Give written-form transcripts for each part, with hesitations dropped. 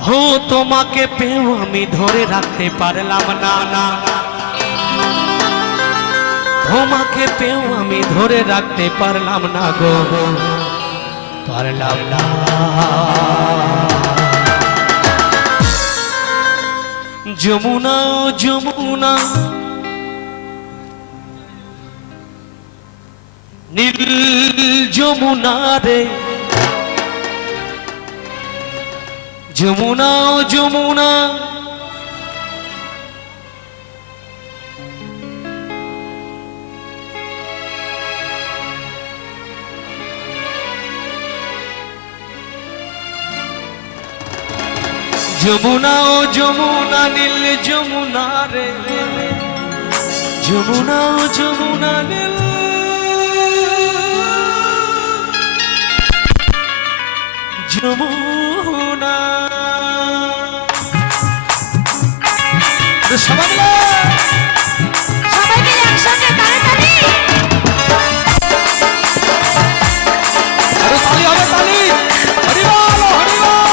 हो তোমাকে পেও আমি ধরে রাখতে পারলাম না না তোমাকে পেও আমি ধরে রাখতে পারলাম না গো পারলাম না যমুনা যমুনা নীল যমুনা রে যমুনা যমুনা যমুনা ও যমুনা নীল যমুনা রে যমুনা ও যমুনা নীল যমুনা সবাই মিলে একসঙ্গে তালি হবে তালি হরি বল হরি বল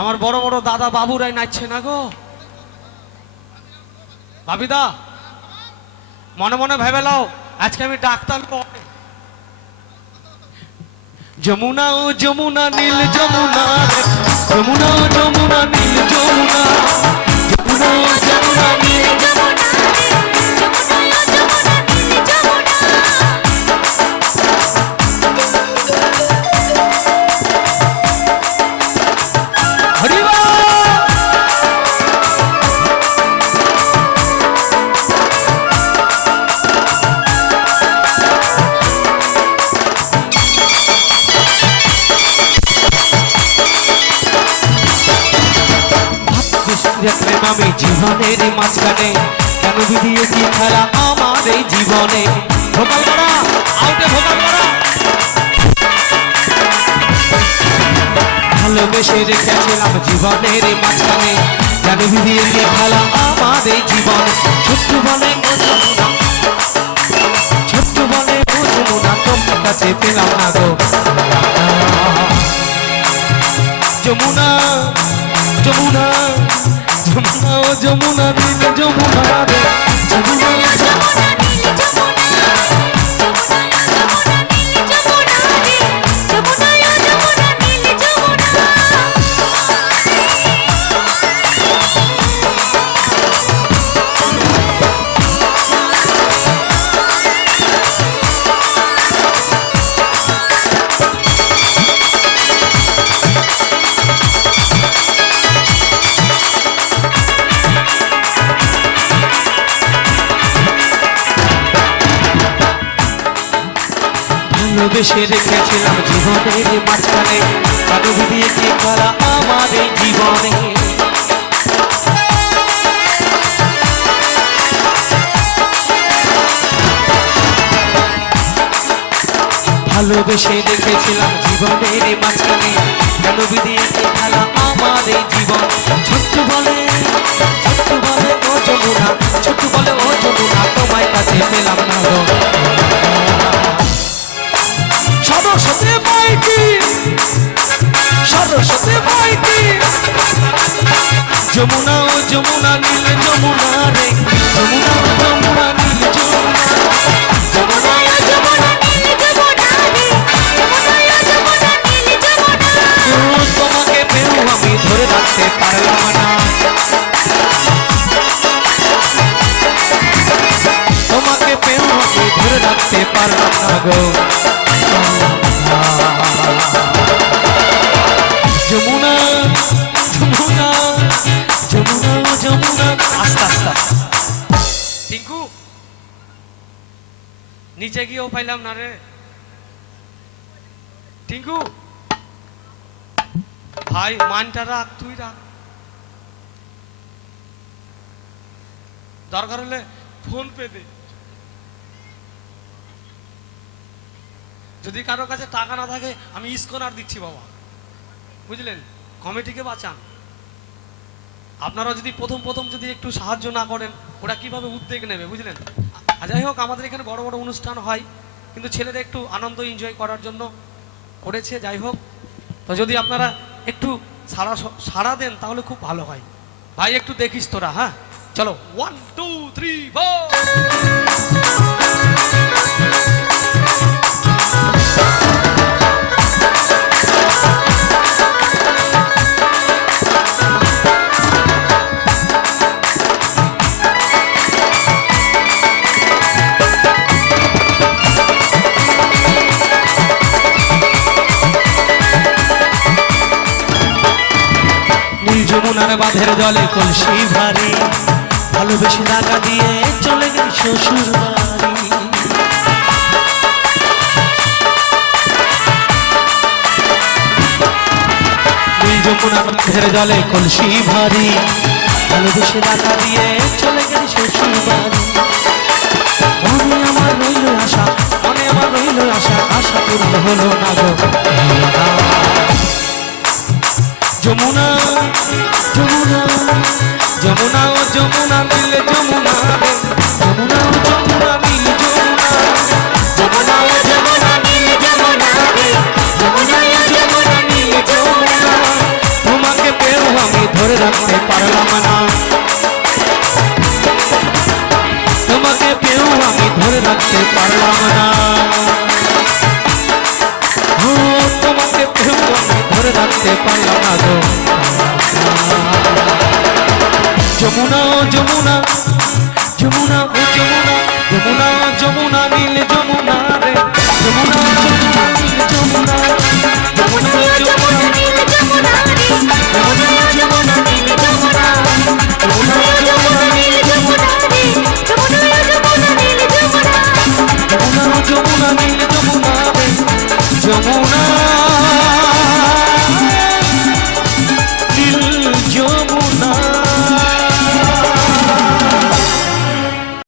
আমার বড় বড় দাদা বাবুরাই নাচছে না গো ভাবিদা মনে মনে ভেবে লাও আজকে আমি ডাক্তার যমুনা ও যমুনা নীল যমুনা যমুনা ও যমুনা নীল যমুনা যমুনা ও যমুনা নীল যমুনা দেখলেন আমি জীবনের মাঝখানে কেন বিধিয়েছি খেলা আমার এই জীবনে ভোকাল করা আউটে ভোকাল করা ভালোবেসে রেখেছিলাম জীবনের মাঝখানে কেন বিধিয়েছি খেলা আমার এই জীবন ছোট্ট বলে ছোট্ট বলে বুঝবো না তোমার কাছে পেলাম না গো যমুনা যমুনা যমুনা ও যমুনা নীল যমুনা রে যমুনা যমুনা নীল যমুনা যমুনা যমুনা নীল যমুনা ভালোবেসে রেখেছিলাম জীবনের মাঝখানে কেন বিধিয়েছি খেলা আমার এই জীবনে ভালোবেসে রেখেছিলাম জীবনের মাঝখানে কেন বিধিয়েছি খেলা আমার এই জীবন ছোট্ট বলে ও যমুনা ছোট্ট বলে ও যমুনা তোমায় কাছে পেলাম না গো সরস্বতী মাইতি সরস্বতী মাইতি যমুনা ও যমুনা নীল যমুনা রে যমুনা ও যমুনা নীল যমুনা যমুনা ও যমুনা নীল যমুনা রে যমুনা ও যমুনা নীল যমুনা তোমাকে পেও আমি ধরে রাখতে পারলাম না তোমাকে পেও আমি ধরে রাখতে পারলাম না গো যমুনা যমুনা যমুনা যমুনা আস্তে আস্তে টিঙ্কু নিচে গিয়েও পাইলাম না রে টিঙ্কু ভাই মানটা রাখ, তুই রাখ, দরকার হলে ফোন পে দে। যদি কারোর কাছে টাকা না থাকে আমি স্কনার দিচ্ছি বাবা, বুঝলেন? কমিটিকে বাঁচান। আপনারা যদি প্রথম যদি একটু সাহায্য না করেন ওরা কিভাবে উদ্যোগ নেবে, বুঝলেন? যাই হোক, আমাদের এখানে বড় বড় অনুষ্ঠান হয়, কিন্তু ছেলেরা একটু আনন্দ এনজয় করার জন্য করেছে। যাই হোক, তো যদি আপনারা একটু সাড়া দেন তাহলে খুব ভালো হয়। ভাই একটু দেখিস তোরা, হ্যাঁ চলো 1 2 3 4। যমুনার বাঁধের জলে কলসি ভারী, ভালোবেসে টাকা দিয়ে চলে গেল শ্বশুর বাড়ি। যমুনার বাঁধের জলে কলসি ভারী, ভালোবেসে টাকা দিয়ে চলে গেল শ্বশুর বাড়ি। মনে আমার রইল আশা, মনে আমার রইল আশা, আশা পূরণ হলো না গো। যমুনা যমুনা যমুনা ও যমুনা মিলে যমুনা রে, যমুনা ও যমুনা মিলে যমুনা, যমুনা ও যমুনা মিলে যমুনা রে, যমুনা ও যমুনা মিলে যমুনা। তোমাকে পেয়েও আমি ধরে রাখতে পারলাম না, তোমাকে পেয়েও আমি ধরে রাখতে পারলাম না। ও তোমাকে পেয়েও আমি ধরে রাখতে পারলাম না গো। যমুনা ও যমুনা যমুনা ও যমুনা, যমুনা ও যমুনা নীল যমুনা রে, যমুনা ও যমুনা নীল যমুনা, যমুনা ও যমুনা নীল যমুনা রে, যমুনা ও যমুনা নীল যমুনা, যমুনা ও যমুনা নীল যমুনা রে, যমুনা ও যমুনা নীল যমুনা, যমুনা ও যমুনা নীল যমুনা রে, যমুনা